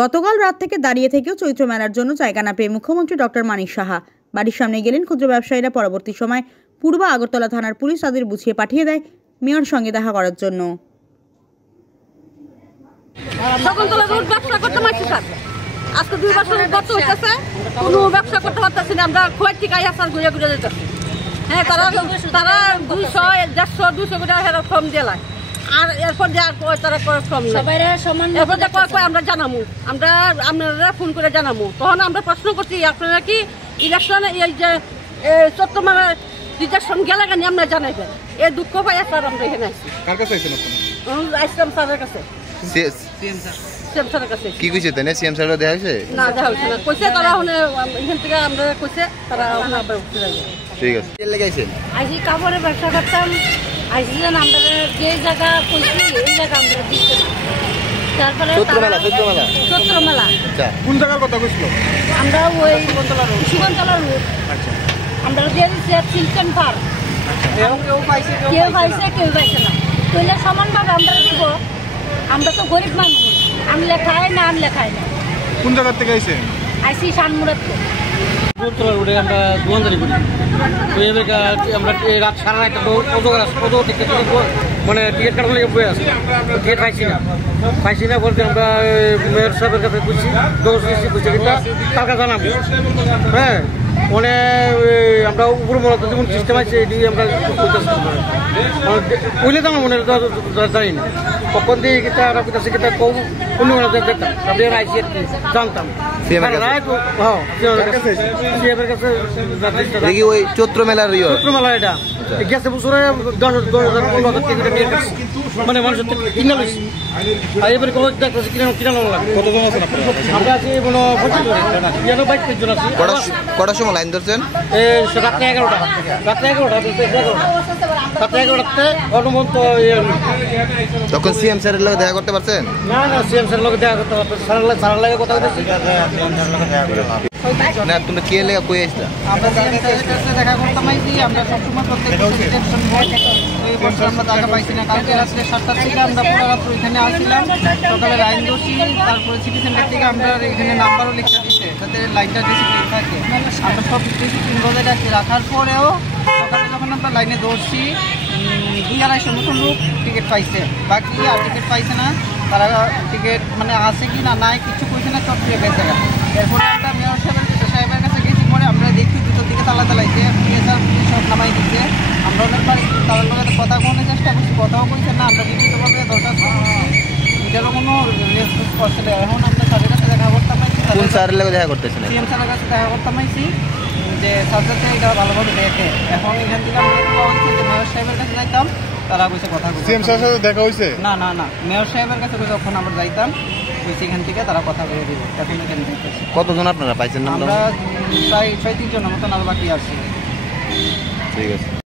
গতকাল রাত থেকে দাঁড়িয়ে থেকেও চৈত্র মেলার জন্য জায়গা না পেয়ে মুখ্যমন্ত্রী ডক্টর মানিক সাহা বাড়ির সামনে গেলেন খুচরো ব্যবসায়ীরা। পরবর্তী সময় পূর্ব আগরতলা থানার পুলিশ তাদের বুঝিয়ে পাঠিয়ে দেয় মেয়র সঙ্গে দেখা করার জন্য। আজকে 2 বছর গত হইতেছে, কোনো ব্যবসা করতে পারতেছি না। আমরা খোয়ার টিকাই আসার ঘুরে ঘুরে যেতেছি। হ্যাঁ, তারা 200, 150, 200 করে ফর্ম দিলায়। আর এরপর তারা ফর্ম এরপর আমরা জানাবো, আপনারা ফোন করে জানাবো। তখন আমরা প্রশ্ন করছি, আপনারা কি ইলেকশন এই যে চৈত্র মেলার রিজার্ভেশন গেলে গানি আমরা জানাইবেন। এই দুঃখ পাই স্যার আমরা এখানে আসছি। কার কাছে আইছেন আপনারা? আইসলাম স্যারের কাছে। সিএম স্যারের কাছে কি কইছে তাই না? সিএম স্যারও দেখা হইছে? না, দেখা হইছে না। কইছে তারা এখান থেকে আমরা কইছে তারা আবার উঠে যাবে। ঠিক আছে। কি লাগাইছেন? আইজি কাপড়ের ব্যবসা করতাম। আইজিলেন আমরা যে জায়গা কইছি এই জায়গা আমরা দিতে না। তারপরে চৈত্র মেলা। আচ্ছা, কোন জায়গার কথা কইছিল? আমরা ওই সুগন্তলা রোড। আচ্ছা, আমরা দিয়ে দিচ্ছি সিলচন পার্ক। আচ্ছা, কেউ পাইছে না। কইলে সমানভাবে আমরা দিব। আমরা তো গরিব মানুষ, আনলে খাই না আনলে খাই না। কোন জায়গা থেকে আইছেন? আইসি শানমুরাদ। সুগন্তলা রোডে আমরা দোকানদারি করি। আমরা রাত সারা রাত মানে টিকিট কাটার লেগে বয়ে আসি, টিকিট পাইছি না বলতে আমরা মেয়র সাহেবের কাছে বুঝছি, বুঝছি কিন্তু তার কাছে জানাবো। হ্যাঁ, মানে আমরা উপর মনে যেমন সিস্টেম আছে এটি আমরা কইলে জানো মনে জানি না কখন দিয়ে গীতা আমরা কোথাও গীতা কম অন্য দেখতাম তাদের আইসি জানতাম। ওই চৈত্র মেলার মেলা এটা গেছে বছরে 10,000-15,000 টাকা নিয়ে গেছে, মানে মানুষের কিনা লইছি। আর এবারে দেখতেছি কিনা লাগে। কতজন আছেন আপনারা? আমরা আছি কোনো 25 জন আছি। কটার সময় লাইন ধরছেন? রাত্রে 11টাতে অনুমন্ত। তখন সিএম স্যারের লগে দেখা করতে পারছেন? না, সিএম স্যারের লগে দেখা করতে পারছেন। স্যারের লাগে কথা বলতেছি না, তুমি কে লেগে কই আইছলা? আমরা দেখা করতাম আইছি। আমরা সবসময় প্রত্যেক ইলেকশন হয়, এই বছর আমরা টাকা পাইছি না। কালকে রাত্রে 7টার থেকে আমরা পুরো রাত্র এখানে আসছিলাম। সকালে লাইন ধরছি, তারপরে সিটি সেন্টার থেকে আমরা এখানে নাম্বারও লিখে দিচ্ছে যাতে লাইনটা ডিসিপ্লিন থাকে। আমরা সব ডিসিপ্লিন বজায় রাখছি। রাখার পরেও সকালে যখন আমরা লাইনে ধরছি 200-250 মতন লোক টিকিট পাইছে, বাকি আর টিকিট পাইছে না। তারা টিকিট মানে আছে কি না নাই কিছু কইছে না, সব দিয়ে বেঁচে গেছে। এরপরে আমরা মেয়র সাহেবের কাছে গেছি। পরে আমরা দেখি ভিতর দিকে তালা তালাইছে, সব নামাই দিচ্ছে। আমরা অনেকবার তাদের লগে কথা বলার চেষ্টা করছি, কথাও বলছে না। আমরা বিভিন্নভাবে দরখাস্ত এটারও কোনো রেসপন্স করছে না। এখন আমরা তাদের কাছে দেখা করতাম আইছি। কোন স্যারের লগে দেখা করতেছিলেন? সিএম স্যারের কাছে দেখা করতাম আইছি যে স্যার যাতে এটা ভালোভাবে দেখে। এখন এখান থেকে আমরা হয়েছে যে মেয়র সাহেবের কাছে যাইতাম, তারা কইছে কথা বলছে। সিএম স্যারের সাথে দেখা হইছে? না, মেয়র সাহেবের কাছে যখন আমরা যাইতাম কইছে এখান থেকে তারা কথা বলে দিবে। এখন এখানে যাইতেছি। কতজন আপনারা পাইছেন? আমরা প্রায় 6-3 জনের মতন আর বাকি আছে। ঠিক আছে।